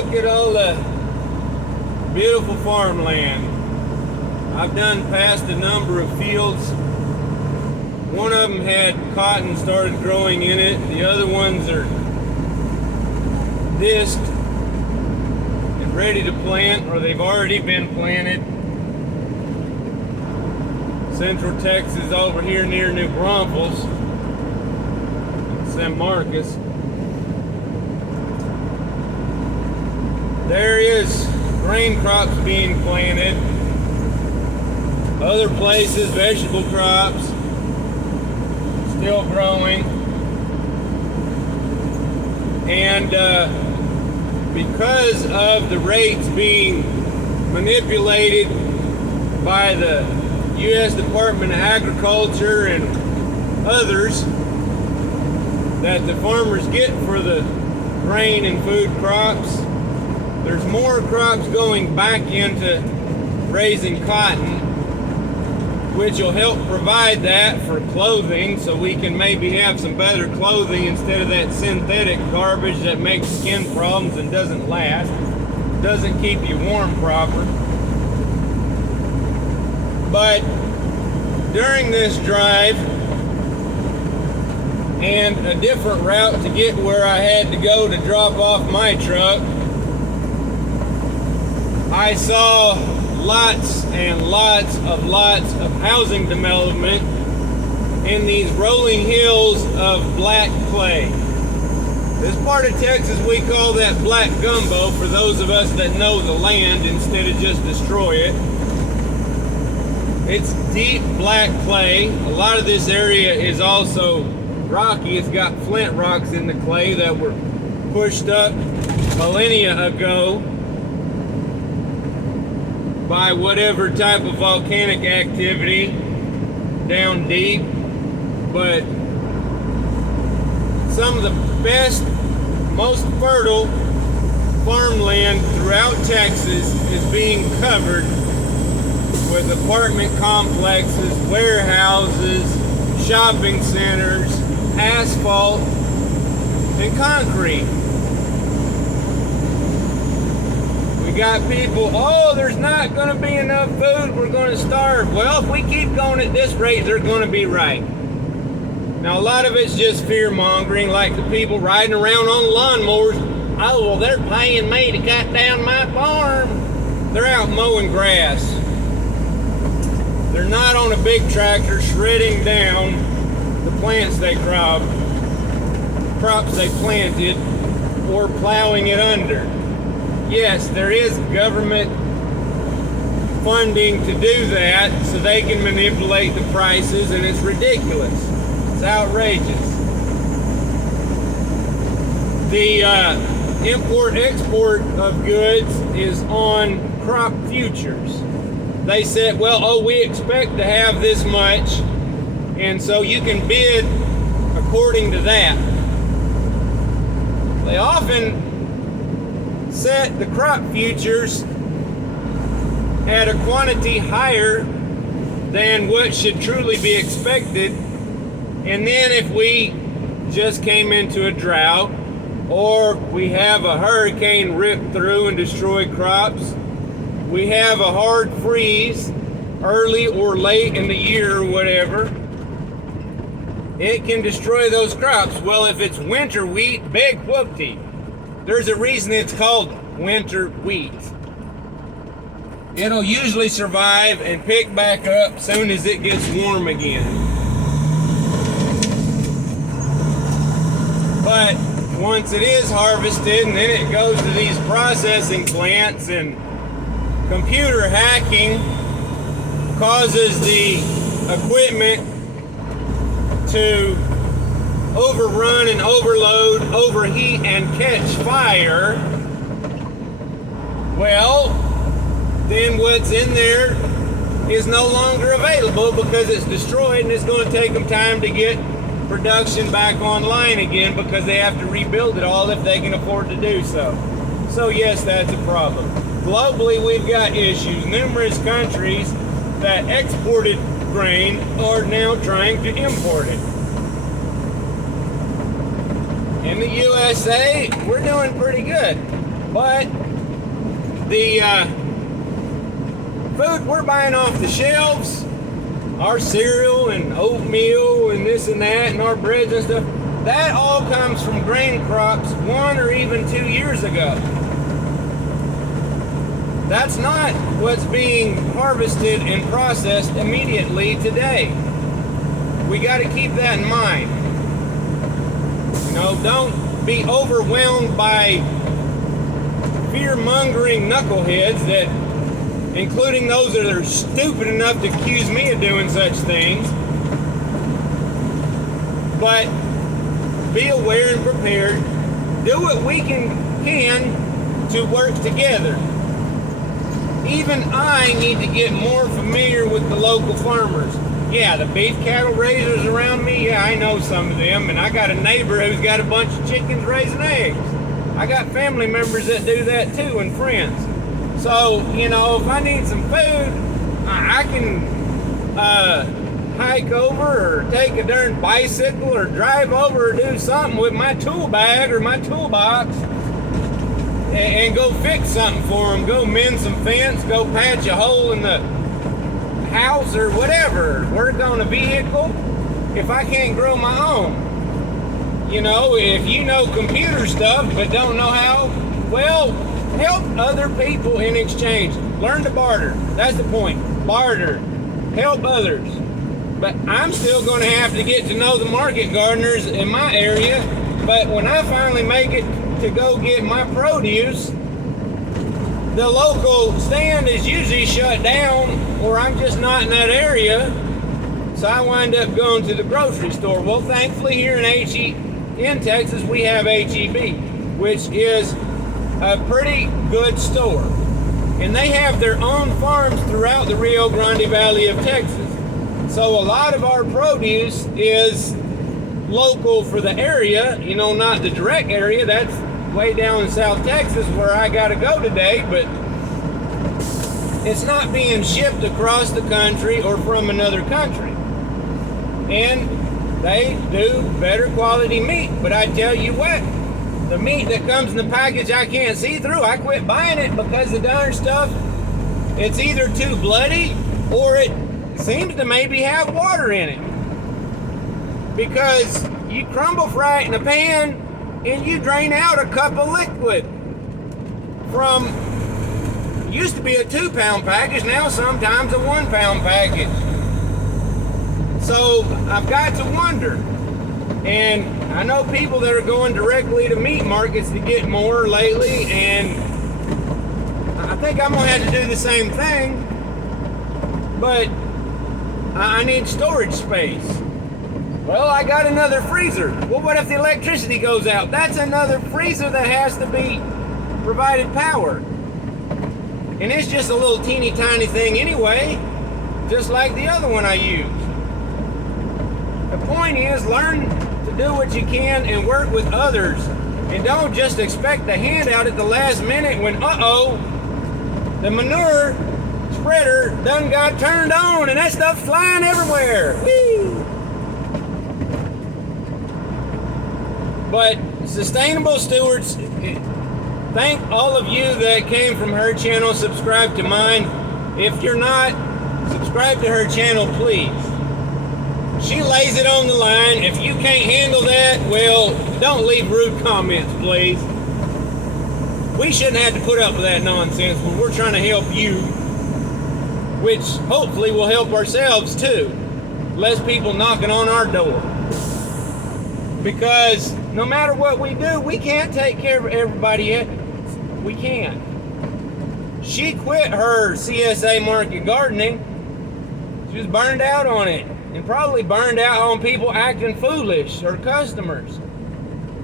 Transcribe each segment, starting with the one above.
look at all the beautiful farmland. I've done past a number of fields. One of them had cotton started growing in it. The other ones are disked and ready to plant, or they've already been planted. Central Texas over here near New Braunfels, San Marcos. There is grain crops being planted. Other places, vegetable crops still growing. And because of the rates being manipulated by the U.S. Department of Agriculture and others that the farmers get for the grain and food crops, there's more crops going back into raising cotton, which will help provide that for clothing, so we can maybe have some better clothing instead of that synthetic garbage that makes skin problems and doesn't last, doesn't keep you warm proper. But during this drive, and a different route to get where I had to go to drop off my truck, I saw lots and lots of housing development in these rolling hills of black clay. This part of Texas, we call that black gumbo, for those of us that know the land instead of just destroy it. It's deep black clay. A lot of this area is also rocky. It's got flint rocks in the clay that were pushed up millennia ago by whatever type of volcanic activity down deep. But some of the best, most fertile farmland throughout Texas is being covered with apartment complexes, warehouses, shopping centers, asphalt, and concrete. We got people, oh, there's not going to be enough food, we're going to starve. Well, if we keep going at this rate, they're going to be right. Now, a lot of it's just fear-mongering, like the people riding around on lawnmowers. Oh, well, they're paying me to cut down my farm. They're out mowing grass. They're not on a big tractor shredding down the plants they crops they planted, or plowing it under. Yes, there is government funding to do that so they can manipulate the prices, and it's ridiculous. It's outrageous. The import-export of goods is on crop futures. They said, well, oh, we expect to have this much, and so you can bid according to that. They often set the crop futures at a quantity higher than what should truly be expected, and then if we just came into a drought, or we have a hurricane rip through and destroy crops, we have a hard freeze early or late in the year or whatever, it can destroy those crops. Well, if it's winter wheat, big whoopty. There's a reason it's called winter wheat. It'll usually survive and pick back up soon as it gets warm again. But once it is harvested, and then it goes to these processing plants, and computer hacking causes the equipment to overrun and overload, overheat, and catch fire. Well, then what's in there is no longer available because it's destroyed, and it's going to take them time to get production back online again because they have to rebuild it all if they can afford to do so. So yes, that's a problem. Globally, we've got issues. Numerous countries that exported grain are now trying to import it. In the USA, we're doing pretty good. But the food we're buying off the shelves, our cereal and oatmeal and this and that and our breads and stuff, that all comes from grain crops 1 or even 2 years ago. That's not what's being harvested and processed immediately today. We got to keep that in mind. You know, don't be overwhelmed by fear-mongering knuckleheads that, including those that are stupid enough to accuse me of doing such things. But be aware and prepared. Do what we can to work together. Even I need to get more familiar with the local farmers. Yeah, the beef cattle raisers around me, yeah, I know some of them. And I got a neighbor who's got a bunch of chickens raising eggs. I got family members that do that too, and friends. So, you know, if I need some food, I can hike over or take a darn bicycle or drive over or do something with my tool bag or my toolbox and go fix something for them. Go mend some fence, go patch a hole in the house or whatever. Work on a vehicle if I can't grow my own. You know, if you know computer stuff but don't know how, well, help other people in exchange. Learn to barter. That's the point. Barter. Help others. But I'm still going to have to get to know the market gardeners in my area. But when I finally make it to go get my produce, the local stand is usually shut down, or I'm just not in that area. So I wind up going to the grocery store. Well, thankfully here in Texas, we have HEB, which is a pretty good store. And they have their own farms throughout the Rio Grande Valley of Texas. So a lot of our produce is local for the area, you know, not the direct area. That's way down in South Texas where I got to go today, but it's not being shipped across the country or from another country. And they do better quality meat. But I tell you what, the meat that comes in the package I can't see through, I quit buying it because the darn stuff, it's either too bloody or it seems to maybe have water in it. Because you crumble fry it in a pan and you drain out a cup of liquid from, used to be a 2-pound package, now sometimes a 1-pound package. So I've got to wonder, and I know people that are going directly to meat markets to get more lately, and I think I'm going to have to do the same thing, but I need storage space. Well, I got another freezer. Well, what if the electricity goes out? That's another freezer that has to be provided power. And it's just a little teeny tiny thing anyway, just like the other one I use. The point is, learn to do what you can and work with others. And don't just expect a handout at the last minute when, the manure spreader done got turned on and that stuff's flying everywhere. Whee! But Sustainable Stewards, thank all of you that came from her channel, subscribe to mine. If you're not, subscribe to her channel, please. She lays it on the line. If you can't handle that, well, don't leave rude comments, please. We shouldn't have to put up with that nonsense, but we're trying to help you, which hopefully will help ourselves too. Less people knocking on our door. Because no matter what we do, we can't take care of everybody yet. We can't. She quit her CSA market gardening. She was burned out on it. And probably burned out on people acting foolish or customers.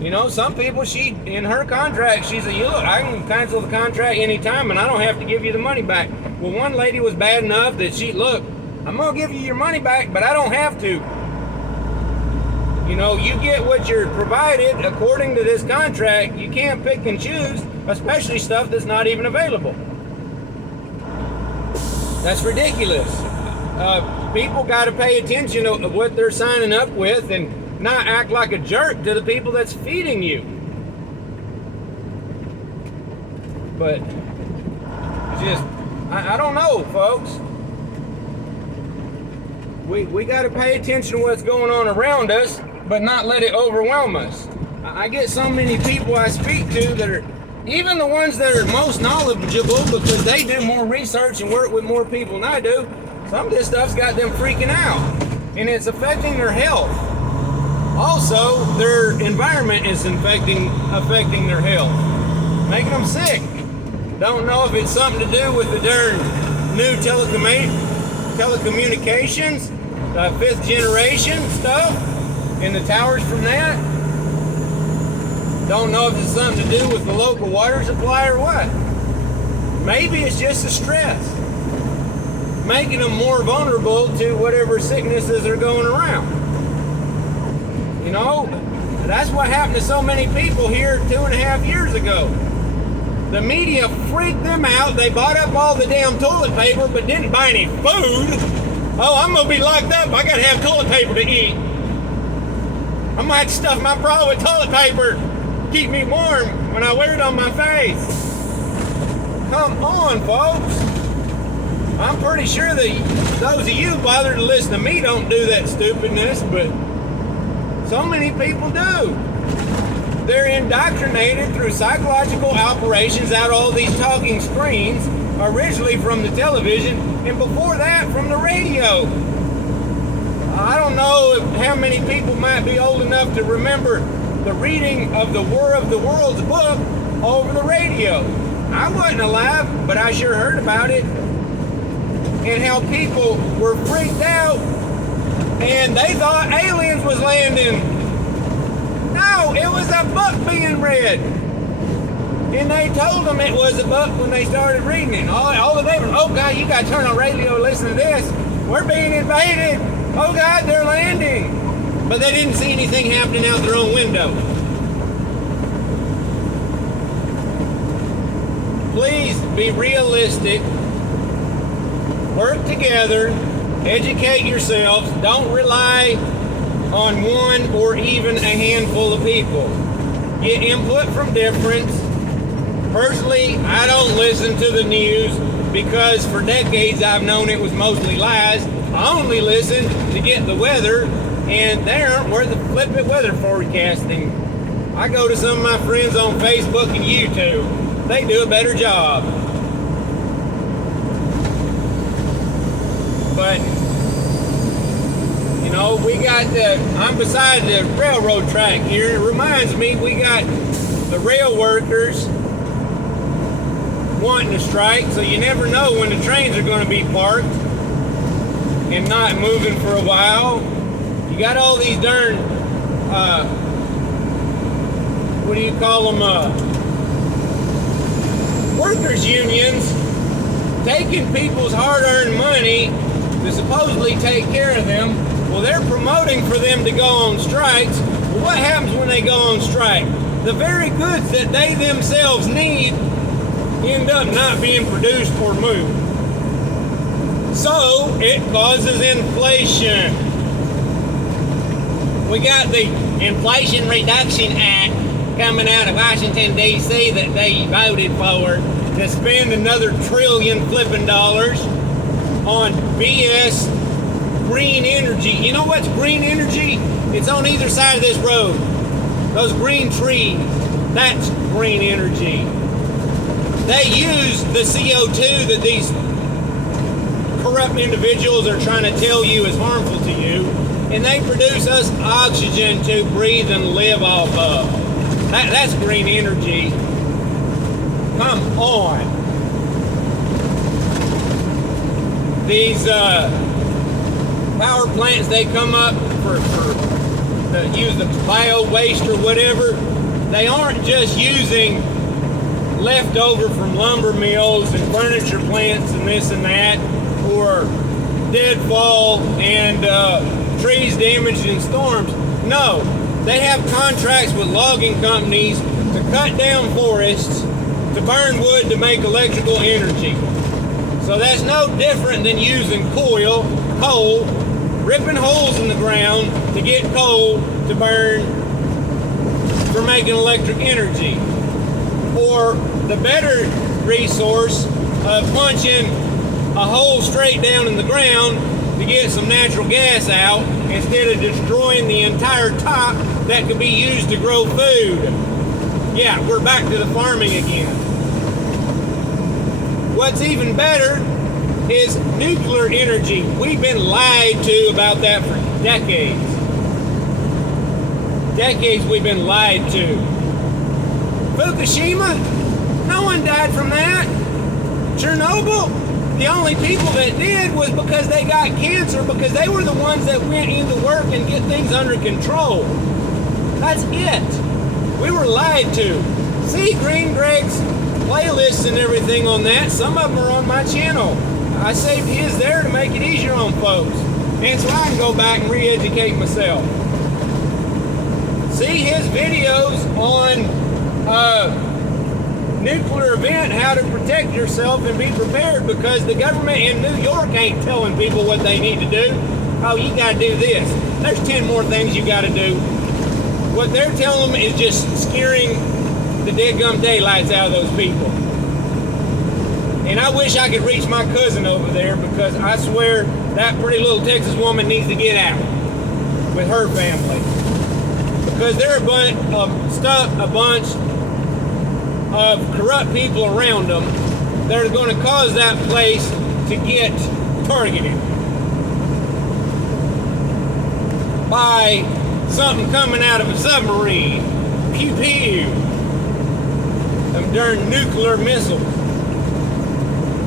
You know, some people, in her contract, she said, look, I can cancel the contract anytime and I don't have to give you the money back. Well, one lady was bad enough that look, I'm going to give you your money back, but I don't have to. You know, you get what you're provided according to this contract. You can't pick and choose, especially stuff that's not even available. That's ridiculous. People got to pay attention to what they're signing up with and not act like a jerk to the people that's feeding you. But just, I don't know, folks. We got to pay attention to what's going on around us, but not let it overwhelm us. I get so many people I speak to that are, even the ones that are most knowledgeable because they do more research and work with more people than I do, some of this stuff's got them freaking out. And it's affecting their health. Also, their environment is affecting their health, making them sick. Don't know if it's something to do with the darn new telecommunications, the 5th generation stuff, and the towers from that. Don't know if it's something to do with the local water supply or what. Maybe it's just the stress, making them more vulnerable to whatever sicknesses are going around. You know, that's what happened to so many people here 2.5 years ago. The media freaked them out. They bought up all the damn toilet paper, but didn't buy any food. Oh, I'm gonna be locked up. I gotta have toilet paper to eat. I might stuff my bra with toilet paper, keep me warm when I wear it on my face. Come on, folks. I'm pretty sure that those of you bothered to listen to me don't do that stupidness, but so many people do. They're indoctrinated through psychological operations out all these talking screens, originally from the television, and before that from the radio. I don't know how many people might be old enough to remember the reading of the War of the Worlds book over the radio. I wasn't alive, but I sure heard about it. And how people were freaked out and they thought aliens was landing. No, it was a book being read. And they told them it was a book when they started reading it. All of them, oh God, you got to turn on radio and listen to this. We're being invaded. Oh God, they're landing. But they didn't see anything happening out their own window. Please be realistic. Work together. Educate yourselves. Don't rely on one or even a handful of people. Get input from different. Personally, I don't listen to the news because for decades I've known it was mostly lies. I only listen to get the weather, and they aren't worth the flippin' weather forecasting. I go to some of my friends on Facebook and YouTube. They do a better job. But, you know, I'm beside the railroad track here. It reminds me, we got the rail workers wanting to strike, so you never know when the trains are going to be parked and not moving for a while. You got all these darn, what do you call them, workers unions taking people's hard-earned money to supposedly take care of them. Well, they're promoting for them to go on strikes. Well, what happens when they go on strike? The very goods that they themselves need end up not being produced or moved. So it causes inflation. We got the Inflation Reduction Act coming out of Washington, D.C. that they voted for to spend another trillion flipping dollars on BS green energy. You know what's green energy? It's on either side of this road. Those green trees, that's green energy. They use the CO2 that these corrupt individuals are trying to tell you is harmful to you, and they produce us oxygen to breathe and live off of. That's green energy. Come on. These power plants, they come up for use the bio waste or whatever. They aren't just using leftover from lumber mills and furniture plants and this and that, or deadfall and trees damaged in storms. No, they have contracts with logging companies to cut down forests, to burn wood to make electrical energy. So that's no different than using coal, ripping holes in the ground to get coal to burn for making electric energy. Or the better resource of punching a hole straight down in the ground to get some natural gas out instead of destroying the entire top that could be used to grow food. Yeah, we're back to the farming again. What's even better is nuclear energy. We've been lied to about that for decades. Decades we've been lied to. Fukushima, no one died from that. Chernobyl, the only people that did was because they got cancer, because they were the ones that went into work and get things under control. That's it. We were lied to. See Green Greg's playlists and everything on that. Some of them are on my channel. I saved his there to make it easier on folks. And so I can go back and re-educate myself. See his videos on nuclear event, how to protect yourself and be prepared, because the government in New York ain't telling people what they need to do. Oh, you got to do this. There's 10 more things you got to do. What they're telling them is just scaring the deadgum daylights out of those people. And I wish I could reach my cousin over there, because I swear that pretty little Texas woman needs to get out with her family. Because they're a bunch of corrupt people around them that are going to cause that place to get targeted by something coming out of a submarine. Pew pew. Them darn nuclear missiles.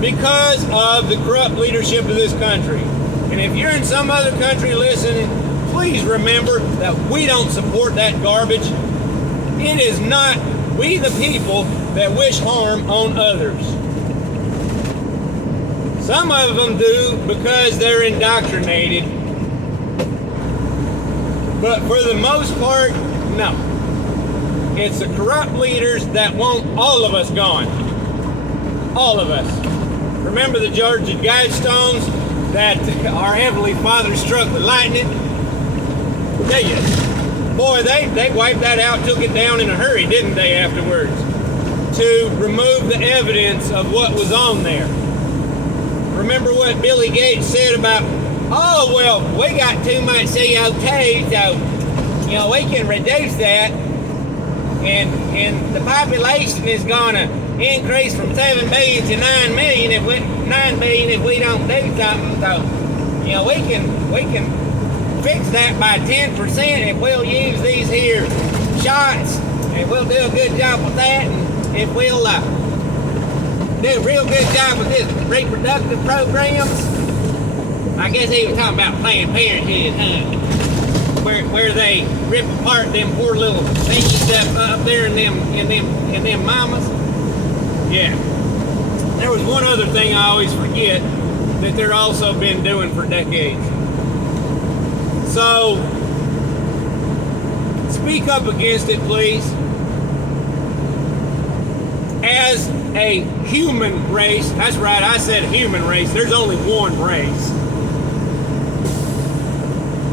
Because of the corrupt leadership of this country. And if you're in some other country listening, please remember that we don't support that garbage. It is not we the people that wish harm on others. Some of them do because they're indoctrinated. But for the most part, no. It's the corrupt leaders that want all of us gone. All of us. Remember the Georgia Guidestones that our Heavenly Father struck with lightning? Tell you, boy, they wiped that out, took it down in a hurry, didn't they, afterwards? To remove the evidence of what was on there. Remember what Billy Gates said about, oh, well, we got too much CO2, so, you know, we can reduce that, and the population is going to increase from 7 billion to 9 million if we 9 billion if we don't do something. So, you know, we can fix that by 10% if we'll use these here shots, and we'll do a good job with that. And if we'll do a real good job with this reproductive programs, I guess he was talking about Planned Parenthood, huh? Where they rip apart them poor little thingy up there in them mamas. Yeah. There was one other thing I always forget that they're also been doing for decades. So, speak up against it, please. As a human race, that's right, I said human race, there's only one race.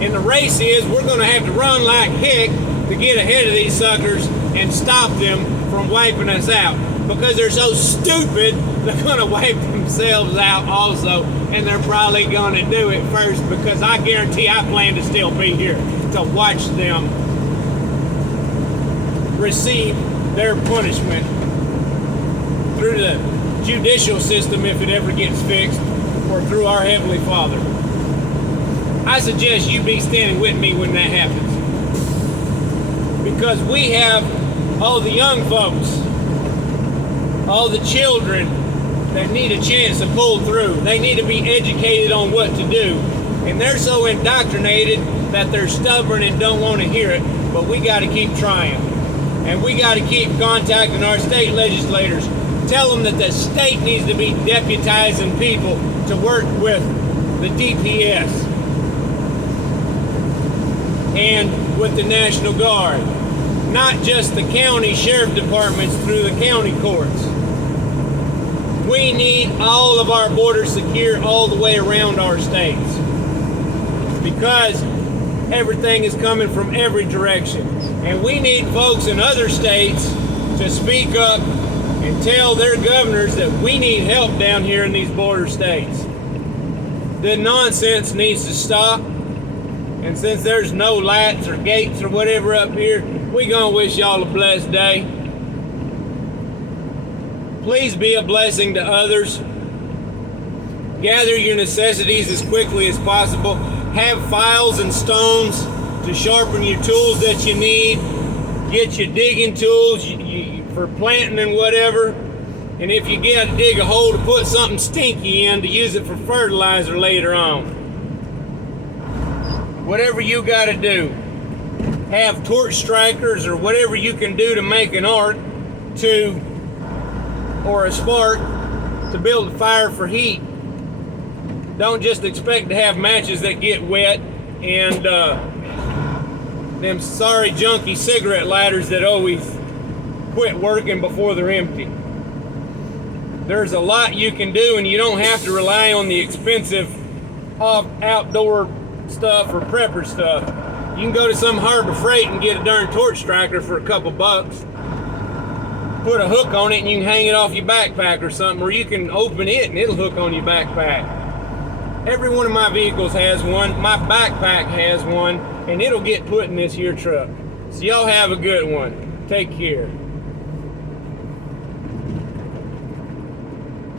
And the race is, we're going to have to run like heck to get ahead of these suckers and stop them from wiping us out. Because they're so stupid, they're going to wipe themselves out also. And they're probably going to do it first, because I guarantee I plan to still be here to watch them receive their punishment through the judicial system if it ever gets fixed, or through our Heavenly Father. I suggest you be standing with me when that happens. Because we have all the young folks, all the children that need a chance to pull through. They need to be educated on what to do. And they're so indoctrinated that they're stubborn and don't want to hear it. But we got to keep trying. And we got to keep contacting our state legislators. Tell them that the state needs to be deputizing people to work with the DPS and with the National Guard. Not just the county sheriff departments through the county courts. We need all of our borders secure all the way around our states, because everything is coming from every direction. And we need folks in other states to speak up and tell their governors that we need help down here in these border states. The nonsense needs to stop. And since there's no lights or gates or whatever up here, we gonna wish y'all a blessed day. Please be a blessing to others. Gather your necessities as quickly as possible. Have files and stones to sharpen your tools that you need. Get your digging tools for planting and whatever. And if you get to dig a hole, to put something stinky in to use it for fertilizer later on. Whatever you got to do. Have torch strikers or whatever you can do to make an arc or a spark to build a fire for heat. Don't just expect to have matches that get wet and them sorry junky cigarette lighters that always quit working before they're empty. There's a lot you can do, and you don't have to rely on the expensive outdoor stuff or prepper stuff. You can go to some Harbor Freight and get a darn torch striker for a couple bucks. Put a hook on it and you can hang it off your backpack or something, or you can open it and it'll hook on your backpack. Every one of my vehicles has one. My backpack has one, and it'll get put in this here truck. So y'all have a good one. Take care.